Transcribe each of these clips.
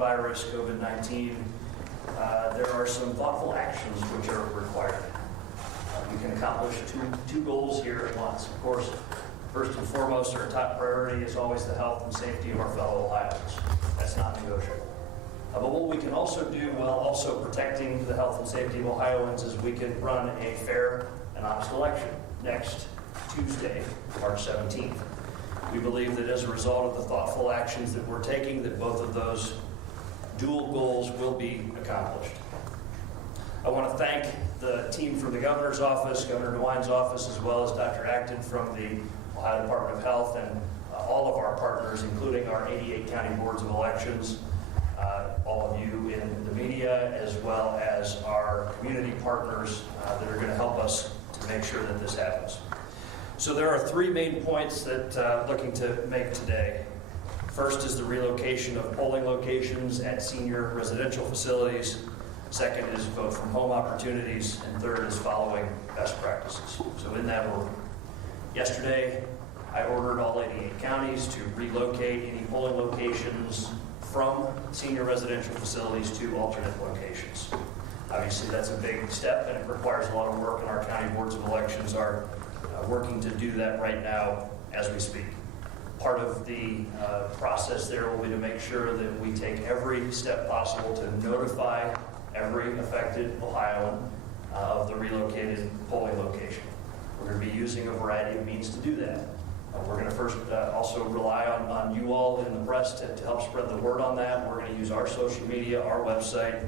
coronavirus, COVID-19, there are some thoughtful actions which are required. We can accomplish two goals here at once. Of course, first and foremost, our top priority is always the health and safety of our fellow Ohioans. That's not negotiable. But what we can also do while also protecting the health and safety of Ohioans is we can run a fair and honest election next Tuesday, March 17th. We believe that as a result of the thoughtful actions that we're taking, that both of those dual goals will be accomplished. I want to thank the team from the governor's office, Governor DeWine's office, as well as Dr. Acton from the Ohio Department of Health, and all of our partners, including our 88 county boards of elections, all of you in the media, as well as our community partners that are going to help us to make sure that this happens. So there are three main points that I'm looking to make today. First is the relocation of polling locations at senior residential facilities. Second is vote from home opportunities. And third is following best practices. So in that order. Yesterday, I ordered all 88 counties to relocate any polling locations from senior residential facilities to alternate locations. Obviously, that's a big step, and it requires a lot of work, and our county boards of elections are working to do that right now as we speak. Part of the process there will be to make sure that we take every step possible to notify every affected Ohioan of the relocated polling location. We're going to be using a variety of means to do that. We're going to first also rely on you all in the press to help spread the word on that. We're going to use our social media, our website,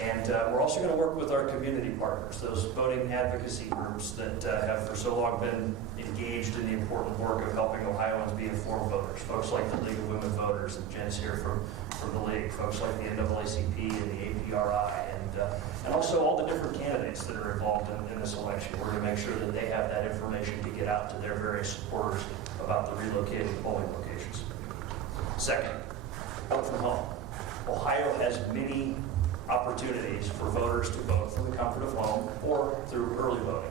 and we're also going to work with our community partners, those voting advocacy groups that have for so long been engaged in the important work of helping Ohioans be informed voters. Folks like the League of Women Voters, and Jen's here from the League, folks like the NAACP and the APRI, and also all the different candidates that are involved in this election. We're going to make sure that they have that information to get out to their various supporters about the relocated polling locations. Second, vote from home. Ohio has many opportunities for voters to vote from the comfort of home or through early voting.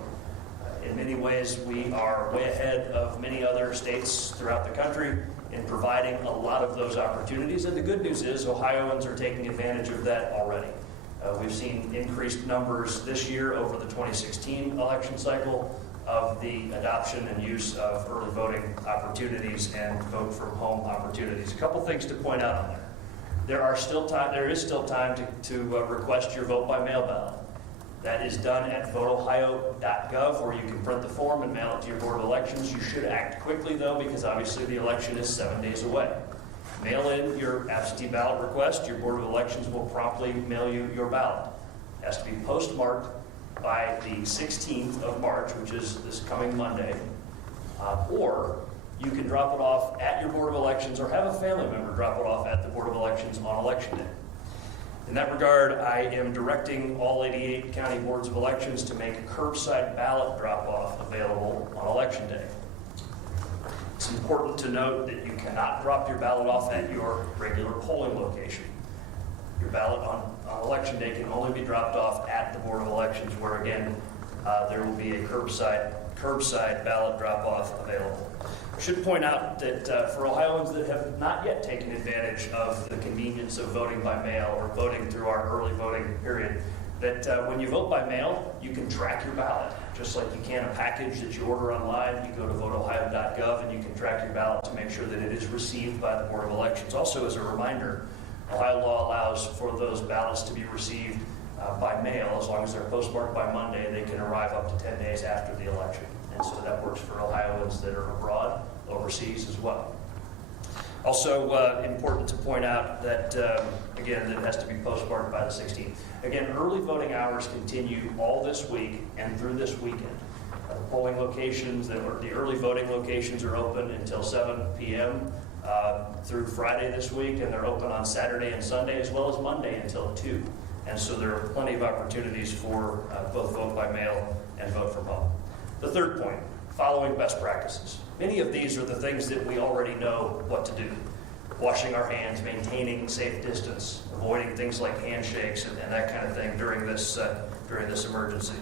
In many ways, we are way ahead of many other states throughout the country in providing a lot of those opportunities. And the good news is Ohioans are taking advantage of that already. We've seen increased numbers this year over the 2016 election cycle of the adoption and use of early voting opportunities and vote from home opportunities. A couple things to point out on there. There is still time to request your vote by mail ballot. That is done at voteohio.gov, where you can print the form and mail it to your Board of Elections. You should act quickly, though, because obviously the election is 7 days away. Mail in your absentee ballot request. Your Board of Elections will promptly mail you your ballot. It has to be postmarked by the 16th of March, which is this coming Monday, or you can drop it off at your Board of Elections or have a family member drop it off at the Board of Elections on Election Day. In that regard, I am directing all 88 county boards of elections to make curbside ballot drop-off available on Election Day. It's important to note that you cannot drop your ballot off at your regular polling location. Your ballot on Election Day can only be dropped off at the Board of Elections, where again, there will be a curbside ballot drop-off available. I should point out that for Ohioans that have not yet taken advantage of the convenience of voting by mail or voting through our early voting period, that when you vote by mail, you can track your ballot. Just like you can a package that you order online, you go to voteohio.gov and you can track your ballot to make sure that it is received by the Board of Elections. Also, as a reminder, Ohio law allows for those ballots to be received by mail. As long as they're postmarked by Monday, they can arrive up to 10 days after the election. And so that works for Ohioans that are abroad, overseas as well. Also important to point out that, again, that it has to be postmarked by the 16th. Again, early voting hours continue all this week and through this weekend. The polling locations, the early voting locations are open until 7 p.m. Through Friday this week, and they're open on Saturday and Sunday, as well as Monday until 2. And so there are plenty of opportunities for both vote by mail and vote from home. The third point, following best practices. Many of these are the things that we already know what to do. Washing our hands, maintaining safe distance, avoiding things like handshakes and that kind of thing during this emergency.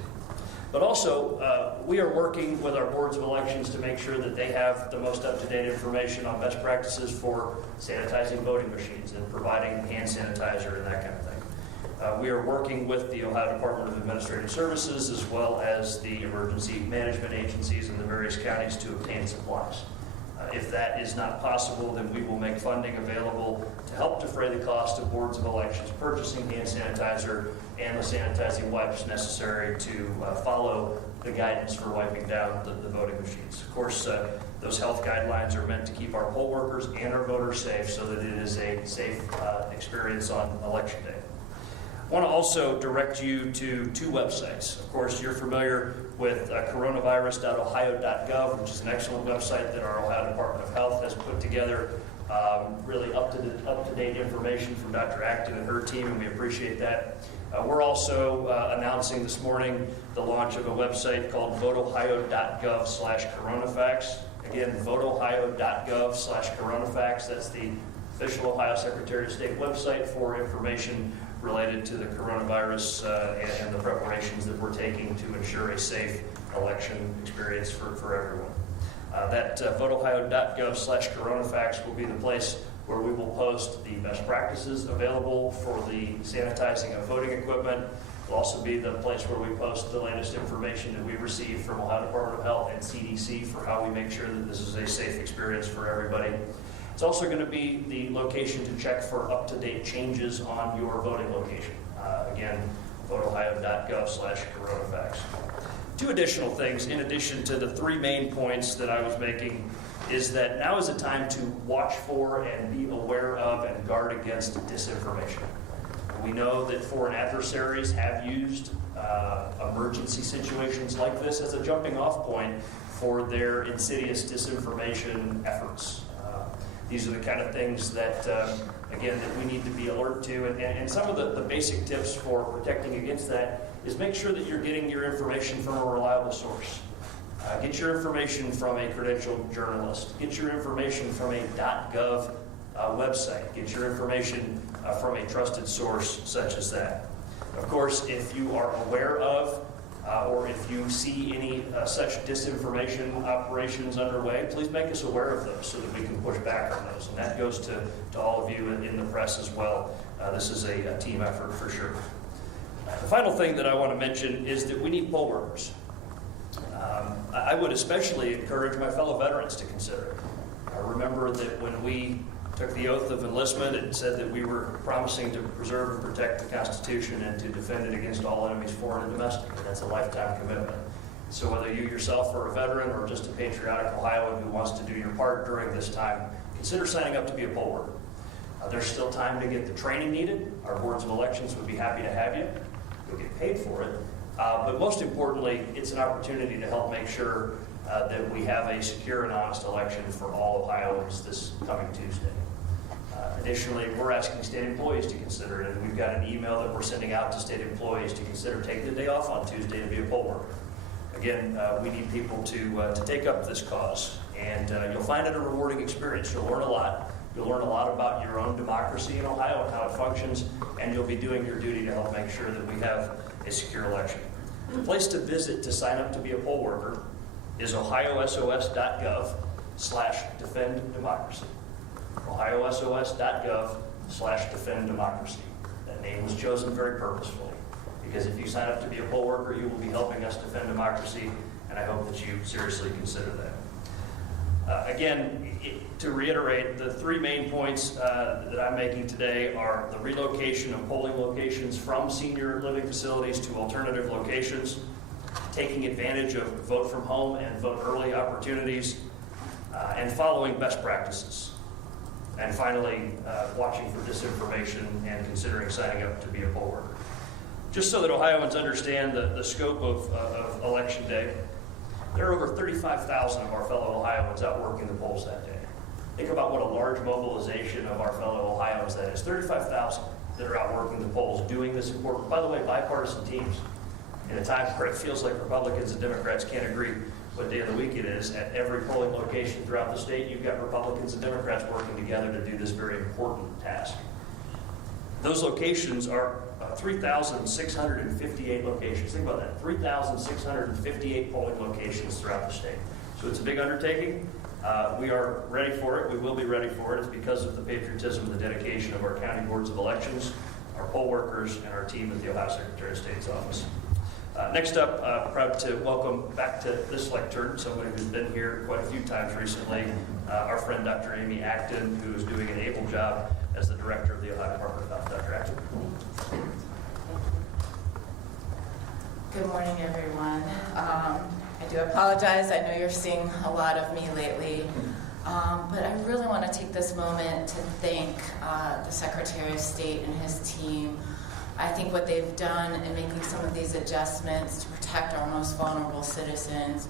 But also, we are working with our boards of elections to make sure that they have the most up-to-date information on best practices for sanitizing voting machines and providing hand sanitizer and that kind of thing. We are working with the Ohio Department of Administrative Services as well as the emergency management agencies in the various counties to obtain supplies. If that is not possible, then we will make funding available to help defray the cost of boards of elections purchasing hand sanitizer and the sanitizing wipes necessary to follow the guidance for wiping down the voting machines. Of course, those health guidelines are meant to keep our poll workers and our voters safe so that it is a safe experience on Election Day. I want to also direct you to two websites. Of course, you're familiar with coronavirus.ohio.gov, which is an excellent website that our Ohio Department of Health has put together. Really up-to-date information from Dr. Acton and her team, and we appreciate that. We're also announcing this morning the launch of a website called voteohio.gov/coronafax. Again, voteohio.gov/coronafax. That's the official Ohio Secretary of State website for information related to the coronavirus and the preparations that we're taking to ensure a safe election experience for everyone. That voteohio.gov/coronafax will be the place where we will post the best practices available for the sanitizing of voting equipment. It'll also be the place where we post the latest information that we receive from Ohio Department of Health and CDC for how we make sure that this is a safe experience for everybody. It's also going to be the location to check for up-to-date changes on your voting location. Again, voteohio.gov/coronafax. Two additional things, in addition to the three main points that I was making, is that now is a time to watch for and be aware of and guard against disinformation. We know that foreign adversaries have used emergency situations like this as a jumping off point for their insidious disinformation efforts. These are the kind of things that, again, that we need to be alert to. And some of the basic tips for protecting against that is make sure that you're getting your information from a reliable source. Get your information from a credentialed journalist. Get your information from a .gov website. Get your information from a trusted source such as that. Of course, if you are aware of or if you see any such disinformation operations underway, please make us aware of those so that we can push back on those. And that goes to all of you in the press as well. This is a team effort for sure. The final thing that I want to mention is that we need poll workers. I would especially encourage my fellow veterans to consider it. Remember that when we took the oath of enlistment, it said that we were promising to preserve and protect the Constitution and to defend it against all enemies, foreign and domestic. And that's a lifetime commitment. So whether you yourself are a veteran or just a patriotic Ohioan who wants to do your part during this time, consider signing up to be a poll worker. There's still time to get the training needed. Our boards of elections would be happy to have you. You'll get paid for it. But most importantly, it's an opportunity to help make sure that we have a secure and honest election for all Ohioans this coming Tuesday. Additionally, we're asking state employees to consider it, and we've got an email that we're sending out to state employees to consider taking the day off on Tuesday to be a poll worker. Again, we need people to take up this cause, and you'll find it a rewarding experience. You'll learn a lot. You'll learn a lot about your own democracy in Ohio and how it functions, and you'll be doing your duty to help make sure that we have a secure election. The place to visit to sign up to be a poll worker is ohiosos.gov/defenddemocracy. ohiosos.gov/defenddemocracy. That name was chosen very purposefully, because if you sign up to be a poll worker, you will be helping us defend democracy, and I hope that you seriously consider that. Again, to reiterate, the three main points that I'm making today are the relocation of polling locations from senior living facilities to alternative locations, taking advantage of vote from home and vote early opportunities, and following best practices. And finally, watching for disinformation and considering signing up to be a poll worker. Just so that Ohioans understand the scope of Election Day, there are over 35,000 of our fellow Ohioans out working the polls that day. Think about what a large mobilization of our fellow Ohioans that is. 35,000 that are out working the polls, doing this important, by the way, bipartisan teams. In a time where it feels like Republicans and Democrats can't agree what day of the week it is, at every polling location throughout the state, you've got Republicans and Democrats working together to do this very important task. Those locations are 3,658 locations. Think about that, 3,658 polling locations throughout the state. So it's a big undertaking. We are ready for it. We will be ready for it. It's because of the patriotism and the dedication of our county boards of elections, our poll workers, and our team at the Ohio Secretary of State's office. Next up, proud to welcome back to this lectern somebody who's been here quite a few times recently, our friend Dr. Amy Acton, who is doing an able job as the director of the Ohio Department of Health. Dr. Acton. Good morning, everyone. I do apologize. I know you're seeing a lot of me lately, but I really want to take this moment to thank the Secretary of State and his team. I think what they've done in making some of these adjustments to protect our most vulnerable citizens